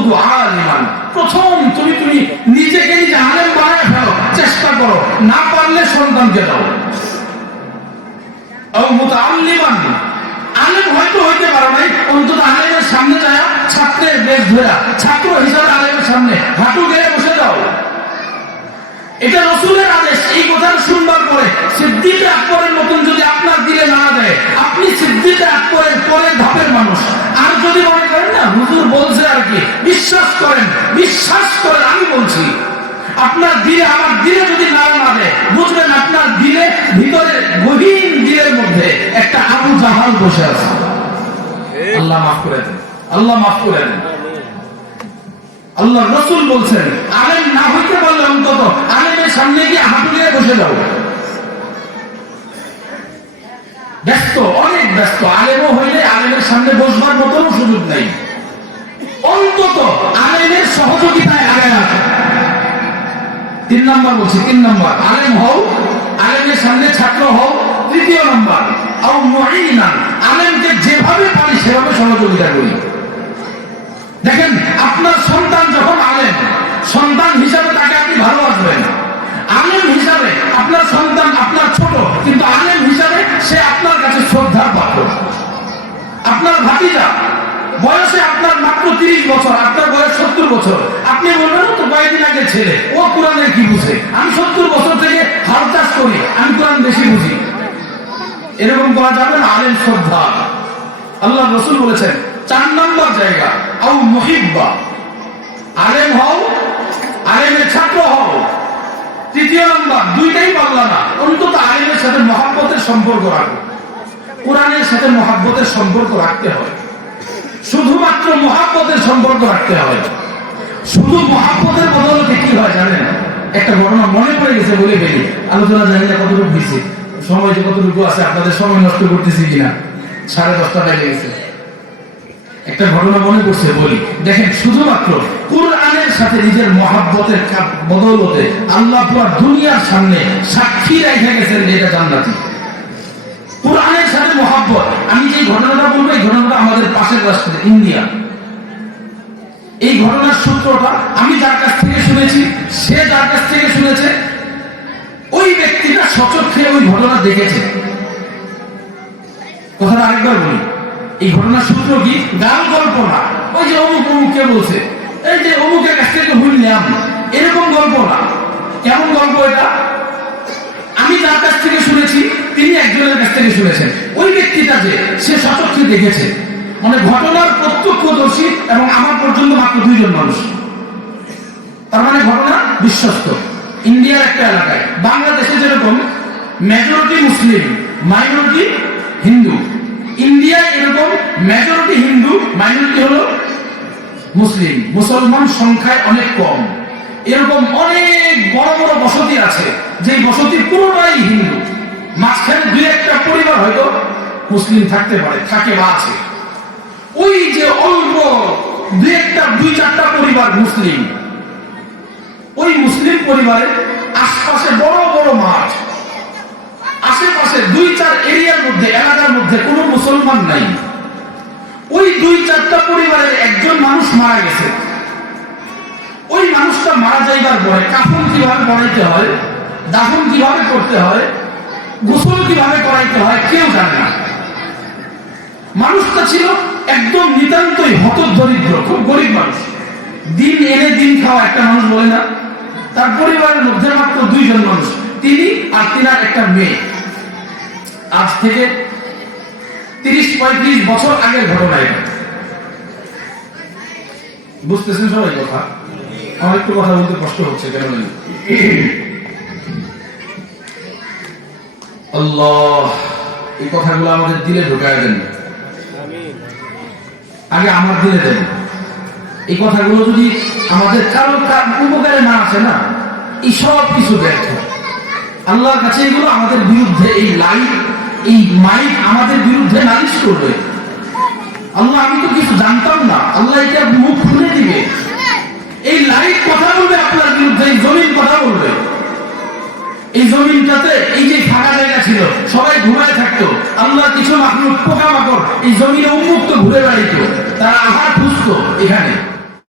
উলুদু আলিমান, প্রথম তুমি নিজেকে নিজে আলেম বানায় ফেলো, চেষ্টা করো, না পারলে সন্তানকে দাও। আও মুতাআল্লিমান, আলেম হয়তো হইতে পারো নাই, অন্তত আলেমের সামনে যায় ছাত্রের বেশ ধরা, ছাত্র হিসাবে আলেমের সামনে হাঁটু গেড়ে বসে দাও। এটা রাসূলের আদেশ। এই কথা শুনবার পরে সিদ্দিক আকবরের মতন যদি আপনার দিলে না দেয়, আপনি সিদ্দিক আকবরের পরের ধাপের মানুষ। আর যদি মনে করেন না হুজুর বলছে আর কি, বিশ্বাস করেন, আমি বলছি আপনার দিলে, আমার দিলে যদি নাড়া না দেয়, বুঝবেন আপনার দিলে ভিতরে গভীর দিলের মধ্যে একটা আবু জাহাল বসে আছে। আল্লাহ মাফ করে দেন, আল্লাহ মাফ করে দেন। আল্লাহ রাসূল বলছেন আলেম না হইতে পারলে অন্তত আলেমের সামনে গিয়ে হাঁটু গেড়ে বসে যাও। ব্যস্ত, অনেক ব্যস্ত, আলেমও হইলে আলেমের সামনে বসবার মতো সুযোগ নাই। অন্তত আলেমের সহযোগিতায় আগায় আসো। 3 নম্বর বলছি, 3 নম্বর আলেম হও, আলেমের সামনে ছাত্র হও। 3 নম্বর আও মুঈনান, আলেমকে যেভাবে পারি সেভাবে সহযোগিতা করি। দেখেন আপনার সন্তান যখন আলেম, সন্তান হিসাবে তাকে আপনি ভালোবাসবেন। আলেম হিসাবে আপনার সন্তান আপনার ছোট, কিন্তু আলেম হিসাবে সে আপনার কাছে শ্রদ্ধার পাত্র। আপনার ভাতিজা বয়সে আপনার মাত্র 30 বছর, আপনার বয়স 70 বছর, আপনি বলবেন তো কয়েকদিন আগে ছেলে, ও কোরআনের কি বুঝে, আমি 70 বছর থেকে হাল চাষ করি, আমি কোরআন বেশি বুঝি। এরকম করা যাবে না। আলেম শ্রদ্ধা। আল্লাহ রাসূল বলেছেন 4 নম্বর জায়গা আও মুহিব্বা, আলেম হও, আলেমের ছাত্র হও। 3 নম্বর, দুইটাই পারলা না, অন্তত আলেমের সাথে মহব্বতের সম্পর্ক রাখো। কোরআনের সাথে মহব্বতের সম্পর্ক রাখতে হয়, শুধুমাত্র মহব্বতের সম্পর্ক রাখতে হয়। শুধু মহব্বতের বদলে কি হয় জানেন? একটা ঘটনা মনে পড়ে গেছে, বলে ফেলি, আলোচনা জানি না কতটুকু হয়েছে, সময় যে কতটুকু আছে, আপনাদের সময় নষ্ট করতেছি কিনা। 10:30 বেজে গেছে। একটা ঘটনা মনে পড়ছে, বলি। দেখেন শুধুমাত্র কুরআনের সাথে নিজের মহব্বতের বদৌলতে আল্লাহ পুরো দুনিয়ার সামনে সাক্ষী রেখে গেছেন যে এটা জান্নাতি। কুরআনের সাথে মহব্বত। আমি যে ঘটনাটা বলবো, এই ঘটনাটা আমাদের পাশের রাষ্ট্র ইন্ডিয়া। এই ঘটনার সূত্রটা আমি যার কাছ থেকে শুনেছি, সে যার কাছ থেকে শুনেছে, ওই ব্যক্তিটা সচক্ষে ওই ঘটনা দেখেছে। কথাটা আরেকবার বলি, এই ঘটনার সূত্র কি? গান গল্প না, ওই যে অমুক অমুককে বলছে, এই যে অমুকের কাছ থেকে ভুললাম, এরকম গল্প না। কেমন গল্প এটা? আমি যার কাছ থেকে শুনেছি, তিনি একজনের কাছ থেকে শুনেছেন। ওই ব্যক্তিটা যে সে সচক্ষে দেখেছে, মানে ঘটনার প্রত্যক্ষদর্শী, এবং আমার পর্যন্ত মাত্র 2 জন মানুষ। তার মানে ঘটনা বিশ্বস্ত। ইন্ডিয়ার একটা এলাকায়, বাংলাদেশে যেরকম মেজরিটি মুসলিম, মাইনরিটি হিন্দু, ইন্ডিয়ায় এরকম মেজরিটি হিন্দু, মাইনরিটি হলো মুসলিম। মুসলমান সংখ্যায় অনেক কম। এরকম অনেক বড় বড় বসতি আছে, যে বসতি পুরোটাই হিন্দু। মাঝখানে 2-1টা পরিবার হয়তো মুসলিম থাকতে পারে, থাকে বা আছে। ওই যে অল্প 2-4টা পরিবার মুসলিম, ওই মুসলিম পরিবারের আশপাশে বড় বড় মাঠ, আশেপাশে 2-4 এরিয়ার মধ্যে, এলাকার মধ্যে কোনো মুসলমান নাই। ওই 2-4টা পরিবারের একজন মানুষ মারা গেছে। ওই মানুষটা মারা যাইবার পরে কাফন কিভাবে বানাইতে হয়, দাফন কিভাবে করতে হয়, গোসল কিভাবে করাইতে হয়, কেউ জানে না। মানুষটা ছিল একদম নিতান্তই হতদরিদ্র, খুব গরিব মানুষ। দিন এনে দিন খাওয়া একটা মানুষ বলে না। তার পরিবারের মধ্যে মাত্র 2 জন মানুষ, তিনি আর তিনার একটা মেয়ে। আজ থেকে 30-35 বছর আগের ঘটনা এটা। বুঝতেছেন সবাই কথা? আমার একটু কথা বলতে কষ্ট হচ্ছে কেন জানি। আল্লাহ এই কথাগুলো আমাদের দিলে ঢুকায় দেন, আগে আমার দিলে দেন। এই কথাগুলো যদি আমাদের কারো উপকারে না আসে না, এই সব কিছু ব্যর্থ। আল্লাহর কাছে এগুলো আমাদের বিরুদ্ধে, এই লাইট, এই মাইক আমাদের বিরুদ্ধে নালিশ করবে। আল্লাহ আমি তো কিছু জানতাম না, আল্লাহ এটা মুখ খুলে দিবে। এই লাইট কথা বলবে আপনার বিরুদ্ধে, এই জমিন কথা বলবে। এই জমিনটাতে এই যে ফাঁকা জায়গা ছিল, সবাই ঘুমায় থাকতো, আল্লাহ কিছু মাখলুক পোকামাকড় এই জমিনে উন্মুক্ত ঘুরে বেড়াইতো, তারা আহার খুঁজতো এখানে।